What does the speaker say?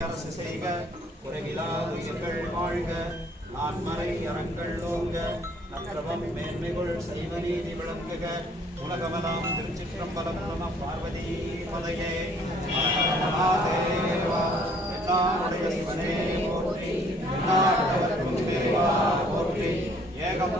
அரசு செய்க உலகிலாது உயிர்கள் வாழ்க நான்மறை அறங்கள் ஓங்க நற்றவம் மேன்மைகள் சைவ நீதி விளங்குக உலகமலாம் திருச்சிற்றம்பலம் நம பார்வதி பதையே மகாதேவா எல்லாருடைய சிவனே போற்றி எல்லாருக்கும் தேவா போற்றி ஏகம்